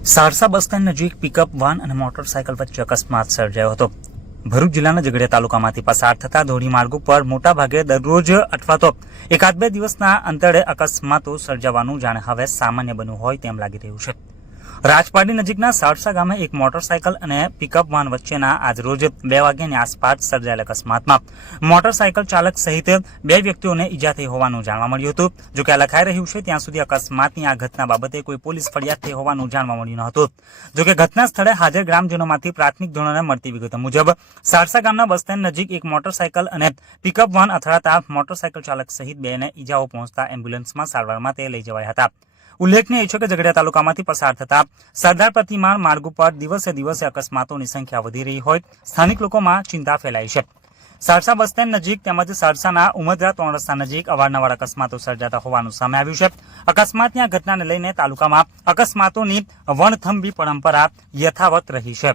Sarsa bus stand નજીક pickup van અને motorcycle વચ્ચે અકસ્માત સર્જાયો હતો। ભરૂચ જિલ્લાના ઝઘડિયા તાલુકામાંથી પસાર થતા ધોરીમાર્ગ ઉપર મોટાભાગે દરરોજ અથવા તો એકાદ બે દિવસના અંતરે અકસ્માતો સર્જાવાનું જાણે હવે સામાન્ય બન્યું હોય તેમ લાગી રહ્યું છે। રાજપારડી નજીકના સારસા ગામે એક મોટરસાયકલ અને પિકઅપ વાન વચ્ચેના આજરોજ 2 વાગ્યાની આસપાસ સર્જાયેલ અકસ્માતમાં મોટરસાયકલ ચાલક સહિત 2 વ્યક્તિઓને ઈજા થઈ હોવાનું જાણવા મળ્યું હતું। જો કે આ લખાઈ રહ્યું છે ત્યાં સુધી અકસ્માતની આ ઘટના બાબતે કોઈ પોલીસ ફરિયાદ થઈ હોવાનું જાણવા મળ્યું ન હતું। જો કે ઘટના સ્થળે હાજર ગ્રામજનોમાંથી પ્રાથમિક ધોરણે મળતી વિગતો મુજબ સારસા ગામના બસ સ્ટેન્ડ નજીક એક મોટરસાયકલ અને પિકઅપ વાન અથડાતા મોટરસાયકલ ચાલક સહિત 2ને ઈજાઓ પહોંચતા એમ્બ્યુલન્સમાં સારવાર માટે લઈ જવાયા હતા। ઉલ્લેખનીય છે કે ઝઘડિયા તાલુકામાંથી પસાર થતા સરદાર પ્રતિમાણ માર્ગ ઉપર દિવસે દિવસે અકસ્માતોની સંખ્યા વધી રહી હોય સ્થાનિક લોકોમાં ચિંતા ફેલાઈ છે। સારસા બસ સ્ટેન્ડ નજીક તેમજ સારસાના ઉમદરા 3 રસ્તા નજીક અવારનવાર અકસ્માતો સર્જાતા હોવાનું સામે આવ્યું છે। અકસ્માતની આ ઘટનાને લઈને તાલુકામાં અકસ્માતોની વણથંભી પરંપરા યથાવત રહી છે।